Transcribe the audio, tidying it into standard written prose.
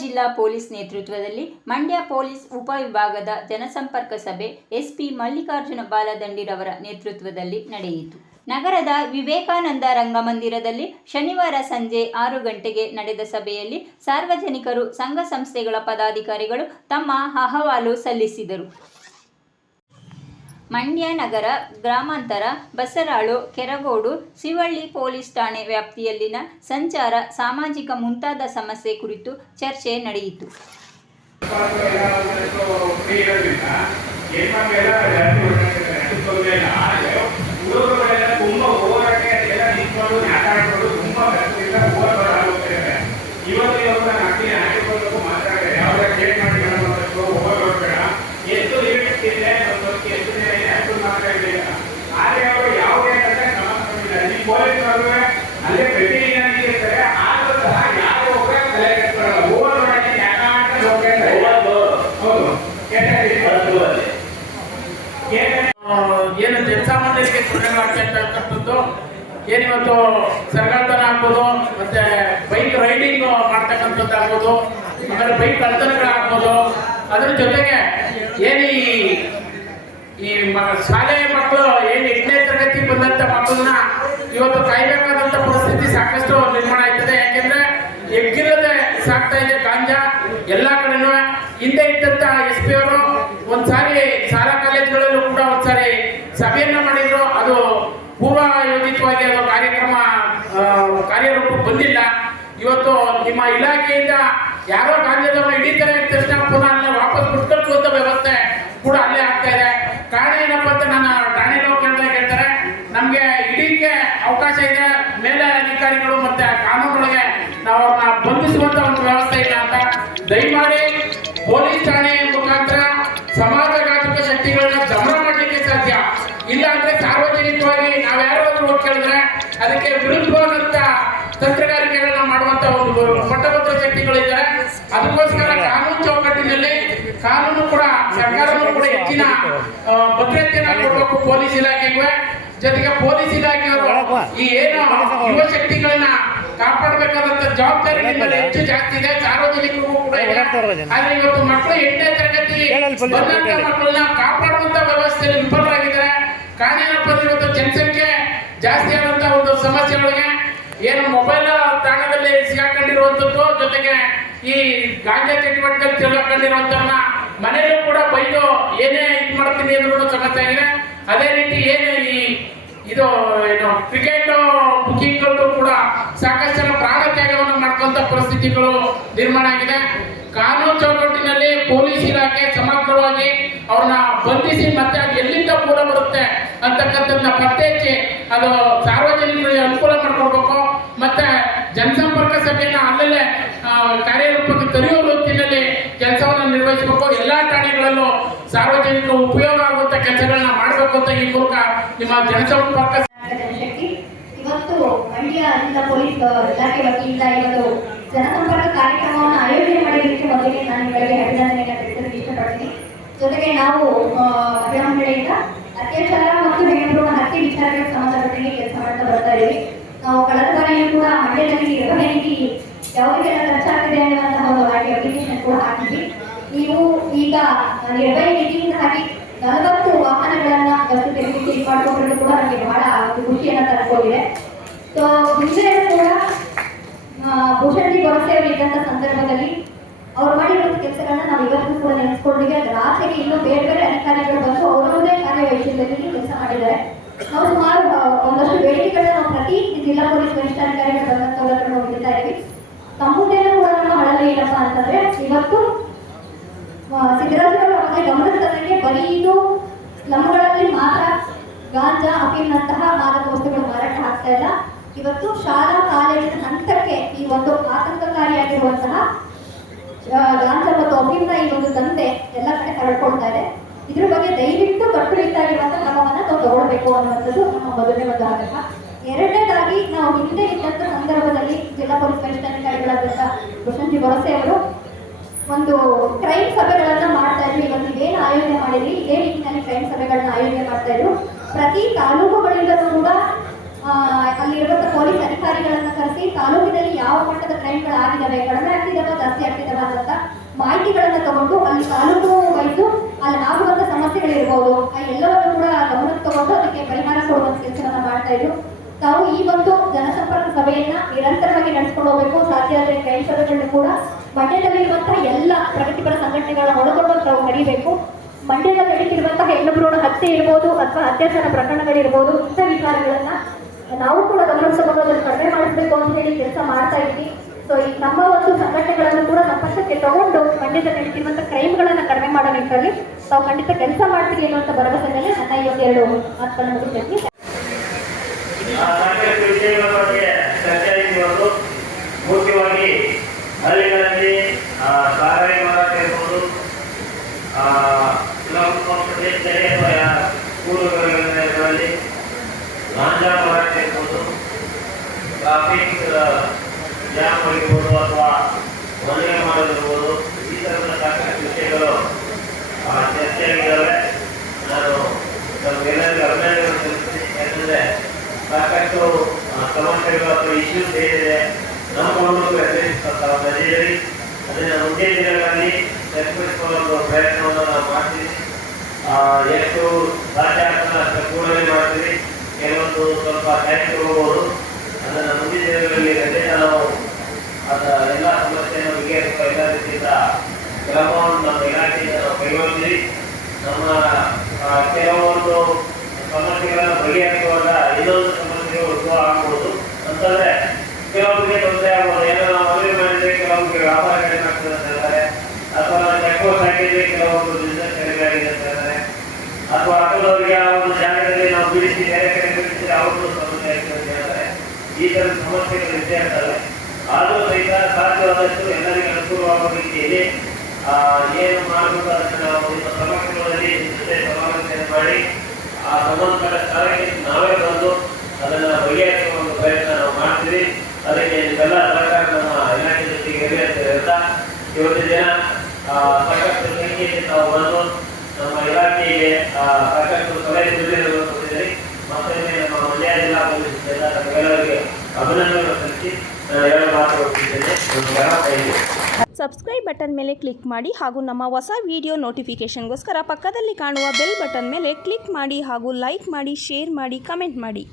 ಜಿಲ್ಲಾ ಪೊಲೀಸ್ ನೇತೃತ್ವದಲ್ಲಿ ಮಂಡ್ಯ ಪೊಲೀಸ್ ಉಪವಿಭಾಗದ ಜನಸಂಪರ್ಕ ಸಭೆ ಎಸ್ಪಿ ಮಲ್ಲಿಕಾರ್ಜುನ ಬಾಲದಂಡಿರವರ ನೇತೃತ್ವದಲ್ಲಿ ನಡೆಯಿತು. ನಗರದ ವಿವೇಕಾನಂದ ರಂಗಮಂದಿರದಲ್ಲಿ ಶನಿವಾರ ಸಂಜೆ 6 ಗಂಟೆಗೆ ನಡೆದ ಸಭೆಯಲ್ಲಿ ಸಾರ್ವಜನಿಕರು, ಸಂಘ ಸಂಸ್ಥೆಗಳ ಪದಾಧಿಕಾರಿಗಳು ತಮ್ಮ ಅಹವಾಲು ಸಲ್ಲಿಸಿದರು. ಮಂಡ್ಯ ನಗರ, ಗ್ರಾಮಾಂತರ, ಬಸರಾಳು, ಕೆರಗೋಡು, ಶಿವಳ್ಳಿ ಪೊಲೀಸ್ ಠಾಣೆ ವ್ಯಾಪ್ತಿಯಲ್ಲಿನ ಸಂಚಾರ, ಸಾಮಾಜಿಕ ಮುಂತಾದ ಸಮಸ್ಯೆ ಕುರಿತು ಚರ್ಚೆ ನಡೆಯಿತು. ಏನು ಜನಸಾಮಾನ್ಯರಿಗೆ ತೊಂದರೆ ಮಾಡ್ತಕ್ಕಂಥದ್ದು ಏನಿವತ್ತು ಸರ್ಕಾರತನ ಆಗ್ಬೋದು, ಮತ್ತೆ ಬೈಕ್ ರೈಡಿಂಗ್ ಮಾಡ್ತಕ್ಕಂಥದ್ದು ಆಗ್ಬೋದು, ಆಮೇಲೆ ಬೈಕ್ ಕಳ್ತನಗಳಾಗ್ಬೋದು. ಅದ್ರ ಜೊತೆಗೆ ಏನು ಈ ಶಾಲೆ ಮಕ್ಕಳು ಏನು 8ನೇ ತರಗತಿ ಬಂದಂಥ ಮಕ್ಕಳನ್ನ ಇವತ್ತು ಕಾಯ್ಬೇಕಾದಂಥ ಪರಿಸ್ಥಿತಿ ಸಾಕಷ್ಟು ನಿರ್ಮಾಣ ಆಯ್ತದೆ. ಯಾಕೆಂದ್ರೆ ಎಗ್ಗಿರೋದೇ ಸಾಕ್ತಾ ಇದೆ ಗಾಂಜಾ ಎಲ್ಲ ಕಡೆನೂ. ಹಿಂದೆ ಇದ್ದಂಥ SP ಅವರು ಒಂದ್ಸಾರಿ ಶಾಲಾ ಕಾಲೇಜುಗಳಲ್ಲೂ ಕೂಡ ಒಂದ್ಸಾರಿ ಸಭೆಯನ್ನ ಮಾಡಿದ್ರು. ಅದು ಪೂರ್ವ ಯೋಜಿತವಾಗಿ ಅದು ಕಾರ್ಯರೂಪಕ್ಕೆ ಬಂದಿಲ್ಲ. ಇವತ್ತು ನಿಮ್ಮ ಇಲಾಖೆಯಿಂದ ಯಾರೋ ಗಾಂಜಾದವ್ರನ್ನ ಹಿಡಿತಾರೆ ಅಂತ ತಕ್ಷಣ ಪುನಃ ಅಲ್ಲೇ ವಾಪಸ್ ಬಿಟ್ಕೊಳ್ಸುವಂತ ವ್ಯವಸ್ಥೆ ಕೂಡ ಅಲ್ಲೇ ಆಗ್ತಾ ಇದೆ. ಕಾರಣ ಏನಪ್ಪ ಅಂತ ನನ್ನ ಠಾಣೆಗೆ ಕೇಳ್ತಾರೆ, ನಮ್ಗೆ ಹಿಡಿಯಕ್ಕೆ ಅವಕಾಶ ಇದೆ, ಮೇಲೆ ಅಧಿಕಾರಿಗಳು ಮತ್ತೆ ಕಾನೂನುಗಳಿಗೆ ನಾವು ಅವ್ರನ್ನ ಬಂಧಿಸುವಂತ ಒಂದು ವ್ಯವಸ್ಥೆ ಇಲ್ಲ ಅಂತ. ದಯಮಾಡಿ ಪೊಲೀಸ್ ಠಾಣೆ ಮುಖಾಂತರ ಸಮಾಜಘಾತಕ ಶಕ್ತಿಗಳನ್ನ ದಮನ ಮಾಡಲಿಕ್ಕೆ ಸಾಧ್ಯ ಇಲ್ಲ. ಅಂದ್ರೆ ಸಾರ್ವಜನಿಕವಾಗಿ ನಾವ್ಯಾರಾದ್ರೂ ಹೋಗಿ ಕೇಳಿದ್ರೆ ಅದಕ್ಕೆ ವಿರುದ್ಧವಾದಂತ ತಂತ್ರಗಾರಿಕೆಗಳನ್ನ ಮಾಡುವಂತ ಒಂದು ಪಟ್ಟಭದ್ರ ಶಕ್ತಿಗಳಿದ್ದಾರೆ. ಅದಕ್ಕೋಸ್ಕರ ಕಾನೂನು ಚೌಕಟ್ಟಿನಲ್ಲಿ ಕಾನೂನು ಕೂಡ ಸರ್ಕಾರವೂ ಕೂಡ ಹೆಚ್ಚಿನ ಭದ್ರತೆಯನ್ನ ಕೊಡಬೇಕು ಪೊಲೀಸ್ ಇಲಾಖೆಗೆ. ಜೊತೆಗೆ ಪೊಲೀಸ್ ಇಲಾಖೆಯವರು ಈ ಏನು ಯುವ ಶಕ್ತಿಗಳನ್ನ ಕಾಪಾಡಬೇಕಾದಂತ ಜವಾಬ್ದಾರಿ ಹೆಚ್ಚು ಜಾಸ್ತಿ ಇದೆ, ಸಾರ್ವಜನಿಕರಿಗೂ ಕೂಡ ಇದೆ. ಆದ್ರೆ ಇವತ್ತು ಮಕ್ಕಳು 8ನೇ ತರಗತಿ ಬಂದಂತ ಮಕ್ಕಳನ್ನ ಕಾಪಾಡುವಂತ ವ್ಯವಸ್ಥೆಯಲ್ಲಿ ವಿಫಲರಾಗಿದ್ದಾರೆ. ಕಾರಣ ಏನಪ್ಪ ಅಂದ್ರೆ ಇವತ್ತು ಜನಸಂಖ್ಯೆ ಜಾಸ್ತಿ ಆದಂತ ಒಂದು ಸಮಸ್ಯೆಗಳಿಗೆ ಏನು ಮೊಬೈಲ್ ತಾಣದಲ್ಲಿ ಸಿಗಾಕೊಂಡಿರುವಂತದ್ದು, ಜೊತೆಗೆ ಈ ಗಾಂಜಾ ಚಟುವಟಿಕೆ ತಿಳ್ಕೊಂಡಿರುವಂತವನ್ನ ಮನೆಯಲ್ಲೂ ಕೂಡ ಬೈದು ಏನೇ ಇದು ಮಾಡ್ತೀನಿ ಅಂದ್ರೂ ಸಮಸ್ಯೆ ಆಗಿದೆ. ಅದೇ ರೀತಿ ಏನು ಇದು ಏನು ಕ್ರಿಕೆಟ್ ಬುಕಿಂಗ್ ಕೂಡ ಸಾಕಷ್ಟು ಪ್ರಾಣ ತ್ಯಾಗವನ್ನು ಮಾಡ್ಕೊಂತ ಪರಿಸ್ಥಿತಿಗಳು ನಿರ್ಮಾಣ ಆಗಿದೆ. ಕಾನೂನು ಚೌಕಟ್ಟಿನಲ್ಲಿ ಪೊಲೀಸ್ ಇಲಾಖೆ ಸಮಗ್ರವಾಗಿ ಅವ್ರನ್ನ ಬಂಧಿಸಿ ಮತ್ತೆ ಅದು ಎಲ್ಲಿಂದ ಮೂಲ ಬರುತ್ತೆ ಅಂತಕ್ಕಂಥದ್ದನ್ನ ಪತ್ತೆ ಹಚ್ಚಿ ಅದು ಸಾರ್ವಜನಿಕರಿಗೆ ಅನುಕೂಲ ಮಾಡಿಕೊಡ್ಬೇಕು. ಮತ್ತೆ ಜನಸಂಪರ್ಕ ಸಭೆಯನ್ನ ಅಲ್ಲಲ್ಲೇ ಕಾರ್ಯರೂಪಕ್ಕೆ ತರೆಯುವ ಹೊತ್ತಿನಲ್ಲಿ ಕೆಲಸವನ್ನು ನಿರ್ವಹಿಸಬೇಕು. ಎಲ್ಲಾ ಠಾಣೆಗಳಲ್ಲೂ ಸಾರ್ವಜನಿಕ ಉಪಯೋಗ ಆಗುವಂತ ಕೆಲಸಗಳನ್ನ ಮಾಡಬೇಕು ಅಂತ ಈ ಮೂಲಕ ನಿಮ್ಮ ಜನಸಂಪರ್ಕ ಶಕ್ತಿ ಇವತ್ತು ಮಂಡ್ಯ ಜಿಲ್ಲಾ ಪೊಲೀಸ್ ಇಲಾಖೆ ವತಿಯಿಂದ ಇವತ್ತು ಜನಸಂಪರ್ಕ ಕಾರ್ಯಕ್ರಮವನ್ನು ಆಯೋಜನೆ ಮಾಡಿದ್ದಕ್ಕೆ ಮೊದಲಿಗೆ ನಾನು ನಿಮಗೆ ಅಭಿನಂದನೆಯನ್ನು ತಿಳಿಸಲು ಇಷ್ಟಪಡ್ತೀನಿ. ಜೊತೆಗೆ ನಾವು ಅಭಿನಂದನೆಯಿಂದ ಅತ್ಯಾಚಾರ ಮತ್ತು ಹೆಣ್ಣುಭ್ರೂಣ ಹತ್ಯೆ ವಿಚಾರಗಳಿಗೆ ಸಂಬಂಧಪಟ್ಟಂಗೆ ಕೆಲಸ ಮಾಡ್ತಾ ಬರ್ತಾ ಇದ್ದೀವಿ. ನಾವು ಕಳೆದ ಬಾರಿಯೂ ಕೂಡ ಮಂಡ್ಯದಲ್ಲಿ ನಿರ್ವಹಣೆ ನೀತಿ ಯಾವುದಕ್ಕೆಲ್ಲ ಖರ್ಚಾಗ್ತಿದೆ ಅನ್ನುವಂತಹ ಒಂದು ಅಪ್ಲಿಕೇಶನ್ ಕೂಡ ಹಾಕಿದ್ವಿ. ನೀವು ಈಗ ನಿರ್ವಹಣೆ ನೀತಿಯಿಂದಾಗಿ 40 ವಾಹನಗಳನ್ನ ವಸ್ತು ತೆಗೆದು ಮಾಡ್ಕೊಂಡಿದ್ದು ಕೂಡ ನನಗೆ ಬಹಳ ಒಂದು ಖುಷಿಯನ್ನ ತಂದುಕೊಂಡಿದೆ. ಸೊ ಹಿಂದೆ ಕೂಡ ಭೂಷಣ್ ಜಿ ಗೊರಸೆ ಅವರು ಇದ್ದಂಥ ಸಂದರ್ಭದಲ್ಲಿ ಅವ್ರು ಮಾಡಿರುವಂಥ ಕೆಲಸಗಳನ್ನ ನಾವು ಇವತ್ತು ಕೂಡ ನೆನೆಸ್ಕೊಂಡಿದ್ದೀವಿ. ಅದರ ಆಚೆಗೆ ಇನ್ನೂ ಬೇರೆ ಬೇರೆ ಅಧಿಕಾರಿಗಳು ಬಂದು ಅವರವರದೇ ಕಾರ್ಯವೈಶಲ್ಯದಲ್ಲಿ ಕೆಲಸ ಮಾಡಿದ್ದಾರೆ. ನಾವು ಸುಮಾರು ಒಂದಷ್ಟು ಬೇಡಿಕೆಗಳನ್ನ ನಾವು ಪ್ರತಿ ಜಿಲ್ಲಾ ಪೊಲೀಸ್ ವರಿಷ್ಠಾಧಿಕಾರಿಗಳು ಬಂದಂತವ್ರ ನಾವು ಬಿಡ್ತಾ ಇದ್ದೀವಿ. ತಮ್ಮದೇನೂ ಕೂಡ ನಮ್ಮ ಹಳಲಿ ಏನಪ್ಪ ಅಂತಂದ್ರೆ ಇವತ್ತು ಸಿದ್ದರಾಮಯ್ಯ ಅವರಿಗೆ ಗಮನದ ತಂದಂಗೆ ಬರೀ ಇದು ಸ್ಲಮ್ಗಳಲ್ಲಿ ಮಾತ್ರ ಗಾಂಜಾ, ಅಫೀಮ್ನಂತಹ ಮಾದಕ ವಸ್ತುಗಳು ಮಾರಾಟ ಆಗ್ತಾ ಇಲ್ಲ. ಇವತ್ತು ಶಾಲಾ ಕಾಲೇಜಿನ ಹಂತಕ್ಕೆ ಈ ಒಂದು ಆತಂಕಕಾರಿಯಾಗಿರುವಂತಹ ಗಾಂಜಾ ಮತ್ತು ಅಫೀಮ್ನ ಈ ಒಂದು ದಂಧೆ ಎಲ್ಲ ಕಡೆ ಹರಡ್ಕೊಳ್ತಾ ಇದೆ. ಇದ್ರ ಬಗ್ಗೆ ದಯವಿಟ್ಟು ಕಟ್ಟುನಿಟ್ಟಾಗಿರುವಂತಹ ಕ್ರಮವನ್ನು ನಾವು ತಗೊಳ್ಬೇಕು ಅನ್ನುವಂಥದ್ದು ನಮ್ಮ ಮೊದಲನೇ ಒಂದು ಆಗ್ರಹ. ಎರಡನೇದಾಗಿ ನಾವು ಹಿಂದೆ ಇದ್ದಂಥ ಸಂದರ್ಭದಲ್ಲಿ ಜಿಲ್ಲಾ ಪೊಲೀಸ್ ವರಿಷ್ಠಾಧಿಕಾರಿಗಳಾದಂಥ ಭೂಷಣ್ ಜಿ ಗೊರಸೆ ಅವರು ಒಂದು ಕ್ರೈಮ್ ಸಭೆಗಳನ್ನ ಮಾಡ್ತಾ ಇದ್ವಿ. ಇವತ್ತು ಇದೇನು ಆಯೋಜನೆ ಮಾಡಿದ್ವಿ ಇದೇ ರೀತಿಯಲ್ಲಿ ಕ್ರೈಮ್ ಸಭೆಗಳನ್ನ ಆಯೋಜನೆ ಮಾಡ್ತಾ ಇದ್ರು. ಪ್ರತಿ ತಾಲೂಕುಗಳಿಂದಲೂ ಕೂಡ ಅಲ್ಲಿರುವಂಥ ಪೊಲೀಸ್ ಅಧಿಕಾರಿಗಳನ್ನ ಕರೆಸಿ ತಾಲೂಕಿನಲ್ಲಿ ಯಾವ ಮಟ್ಟದ ಕ್ರೈಮ್ಗಳಾಗಿದ್ದಾವೆ, ಕಡಿಮೆ ಆಗ್ತಿದ್ದಾವ, ಜಾಸ್ತಿ ಆಗ್ತಿದ್ದಾವ ಅಂತ ಮಾಹಿತಿಗಳನ್ನ ತಗೊಂಡು ಅಲ್ಲಿ ತಾಲೂಕು ವೈಸು ಅಲ್ಲಿ ಆಗುವಂಥ ಸಮಸ್ಯೆಗಳಿರ್ಬೋದು ಆ ಎಲ್ಲವನ್ನು ಕೂಡ ಗಮನಕ್ಕೆ ತಗೊಂಡು ಅದಕ್ಕೆ ಪರಿಹಾರ ಕೊಡುವಂಥ ಕೆಲಸವನ್ನ ಮಾಡ್ತಾ ಇದ್ರು. ತಾವು ಈ ಒಂದು ಜನಸಂಪರ್ಕ ಸಭೆಯನ್ನ ನಿರಂತರವಾಗಿ ನಡೆಸ್ಕೊಂಡು ಹೋಗಬೇಕು. ಸಾಧ್ಯ ಆದರೆ ಕ್ರೈಮ್ ಸಭೆಗಳನ್ನು ಕೂಡ ಮಂಡ್ಯದಲ್ಲಿರುವಂತಹ ಎಲ್ಲ ಪ್ರಗತಿಪರ ಸಂಘಟನೆಗಳನ್ನ ಒಳಗೊಂಡು ತಾವು ನಡೀಬೇಕು. ಮಂಡ್ಯದಲ್ಲಿ ನಡೀತಿರುವಂತಹ ಹೆಣ್ಣುಭ್ರೂಣ ಹತ್ಯೆ ಇರ್ಬೋದು ಅಥವಾ ಅತ್ಯಾಚಾರ ಪ್ರಕರಣಗಳಿರ್ಬೋದು, ಇಂಥ ವಿಚಾರಗಳನ್ನ ನಾವು ಕೂಡ ಗಮನಿಸಿಕೊಂಡು ಅದನ್ನು ಕಡಿಮೆ ಮಾಡಿಸಬೇಕು ಅಂತ ಹೇಳಿ ಕೆಲಸ ಮಾಡ್ತಾ ಇದ್ವಿ. ಸೊ ಈ ನಮ್ಮ ಒಂದು ಸಂಘಟನೆಗಳನ್ನು ಕೂಡ ಸಂಪರ್ಕಕ್ಕೆ ತಗೊಂಡು ಮಂಡ್ಯದಲ್ಲಿ ನಡೀತಿರುವಂತಹ ಕ್ರೈಮ್ಗಳನ್ನ ಕಡಿಮೆ ಮಾಡೋ ನಿಟ್ಟಿನಲ್ಲಿ ತಾವು ಖಂಡಿತ ಕೆಲಸ ಮಾಡ್ತೀವಿ ಅನ್ನುವಂಥ ಭರವಸೆ ಮೇಲೆ ನನ್ನ ಈ ಒಂದೆರಡು ಮಾತುಗಳನ್ನು ಮುಗಿಸ್ತೀನಿ. ಸಾಕಷ್ಟು ವಿಷಯಗಳ ಬಗ್ಗೆ ಚರ್ಚೆ ಆಗಿರೋದು. ಮುಖ್ಯವಾಗಿ ಹಳ್ಳಿಗಳಲ್ಲಿ ಸಾರಾಯಿ ಮಾರಾಟ ಇರ್ಬೋದು, ಊರುಗಳಲ್ಲಿ ಗಾಂಜಾ ಮಾರಾಟ ಇರ್ಬೋದು, ಟ್ರಾಫಿಕ್ ಜಾಮ್ ಆಗಿರ್ಬೋದು ಅಥವಾ ಹೊಲಿಗೆ ಮಾಡೋದಿರ್ಬೋದು, ಈ ಥರದ ಸಾಕಷ್ಟು ವಿಷಯಗಳು ಚರ್ಚೆ ಆಗಿದ್ದಾವೆ. ನಾನು ನಮಗೆಲ್ಲರಿಗೂ ಅಭಿನಂದನೆ ತಿಳಿಸ್ತೀನಿ. ಯಾಕಂದರೆ ಸಾಕಷ್ಟು ಸಮಸ್ಯೆಗಳು ಅಥವಾ ಇಶ್ಯೂಸ್ ಏನಿದೆ ನಮ್ಮ ನದಿಯಲ್ಲಿ ಅದನ್ನು ಮುಂದಿನ ದಿನಗಳಲ್ಲಿ ಸರಿಪಡಿಸಿಕೊಳ್ಳುವ ಪ್ರಯತ್ನವನ್ನು ನಾವು ಮಾಡ್ತೀವಿ. ಎಷ್ಟು ಸಾಧ್ಯ ಆಗ್ತದೆ ಅಷ್ಟು ಕೂಡಲೇ ಮಾಡ್ತೀವಿ. ಕೆಲವೊಂದು ಸ್ವಲ್ಪ ಟೈಮ್ ತಗೋಬಹುದು. ಅದನ್ನು ಮುಂದಿನ ದಿನಗಳಲ್ಲಿ ಖಂಡಿತ ನಾವು ಎಲ್ಲ ಸಮಸ್ಯೆಯನ್ನು ಬಗೆಹರಿಸುವ ಎಲ್ಲ ರೀತಿಯಿಂದ ಕ್ರಮವನ್ನು ನಮ್ಮ ಇಲಾಖೆಯಿಂದ ನಾವು ಕೈಗೊಳ್ತೀವಿ. ನಮ್ಮ ಕೆಲವೊಂದು ಸಮಸ್ಯೆಗಳನ್ನು ಬಗೆಹರಿಸುವಾಗ ಇನ್ನೊಂದು ಸಮಸ್ಯೆಗಳು ಉದ್ಭವ ಆಗ್ಬೋದು. ಅಂತಂದ್ರೆ ಕೆಲವೊಬ್ಬರಿಗೆ ತೊಂದರೆ ಆಗ್ಬೋದು. ಏನೋ ನಾವು ಮದುವೆ ಮಾಡಿದ್ರೆ ಕೆಲವೊಬ್ಬರಿಗೆ ವ್ಯಾಪಾರ ಕಡಿಮೆ ಆಗ್ತದೆ ಅಂತ ಹೇಳ್ತಾರೆ, ಅಥವಾ ಚೆಕ್ಪೋಸ್ಟ್ ಹಾಕಿದ್ರೆ ಕೆಲವೊಬ್ಬರು ಬಿಸ್ನೆಸ್ ಕಡಿಮೆ ಆಗಿದೆ ಅಂತ ಹೇಳ್ತಾರೆ, ಅಥವಾ ಅಕ್ಕದವರಿಗೆ ಆ ಒಂದು ಜಾಗದಲ್ಲಿ ನಾವು ಬಿಡಿಸಿ ಬೇರೆ ಕಡೆ ಬಿಡಿಸಿದ್ರೆ ಅವ್ರಿಗೂ ಸಮಸ್ಯೆ ಆಗ್ತದೆ ಅಂತ ಹೇಳ್ತಾರೆ. ಈ ಥರದ ಸಮಸ್ಯೆಗಳು ಇದ್ದೇ ಇರ್ತವೆ. ಆದರೂ ಸಹಿತ ಸಾಧ್ಯವಾದಷ್ಟು ಎಲ್ಲರಿಗೂ ಅನುಕೂಲವಾಗುವ ರೀತಿಯಲ್ಲಿ ಏನು ಮಾಡಬೇಕು ಅದನ್ನು ನಾವು ನಿಮ್ಮ ಸಮಸ್ಯೆಗಳಲ್ಲಿ ಜೊತೆ ಸಮಾಲೋಚನೆ ಮಾಡಿ ಆ ಸಂಬಂಧಪಟ್ಟ ಸ್ಥಳಕ್ಕೆ ನಾವೇ ಬಂದು ಅದನ್ನು ಬಗೆಹರಿಸುವ ಒಂದು ಪ್ರಯತ್ನ ನಾವು ಮಾಡ್ತೀವಿ. ಅದಕ್ಕೆ ನಿಮ್ಮೆಲ್ಲ ಸಹಕಾರ ನಮ್ಮ ಇಲಾಖೆ ಜೊತೆಗೆ ಇರಲಿ ಅಂತ ಹೇಳ್ತಾ, ಇವತ್ತು ದಿನ ಸಾಕಷ್ಟು ಸಂಖ್ಯೆಯಲ್ಲಿ ನಾವು ಬಂದು ನಮ್ಮ ಇಲಾಖೆಗೆ ಸಾಕಷ್ಟು ಸಲಹೆ ಸೂಚನೆಗಳನ್ನು ಕೊಟ್ಟಿದ್ದೀರಿ. ಮತ್ತೊಮ್ಮೆ ನಮ್ಮ ಮಂಡ್ಯ ಜಿಲ್ಲಾ ಪೊಲೀಸ್ ನಮಗೆಲ್ಲರಿಗೆ ಅಭಿನಂದನೆಗಳು ಸಲ್ಲಿಸಿ ನಾನು ಎರಡು ಮಾತು ಕೊಟ್ಟಿದ್ದೇನೆ. ಸಬ್ಸ್ಕ್ರೈಬ್ ಬಟನ್ ಮೇಲೆ ಕ್ಲಿಕ್ ಮಾಡಿ ಹಾಗೂ ನಮ್ಮ ಹೊಸ ವಿಡಿಯೋ ನೋಟಿಫಿಕೇಷನ್ಗೋಸ್ಕರ ಪಕ್ಕದಲ್ಲಿ ಕಾಣುವ ಬೆಲ್ ಬಟನ್ ಮೇಲೆ ಕ್ಲಿಕ್ ಮಾಡಿ ಹಾಗೂ ಲೈಕ್ ಮಾಡಿ, ಶೇರ್ ಮಾಡಿ, ಕಮೆಂಟ್ ಮಾಡಿ.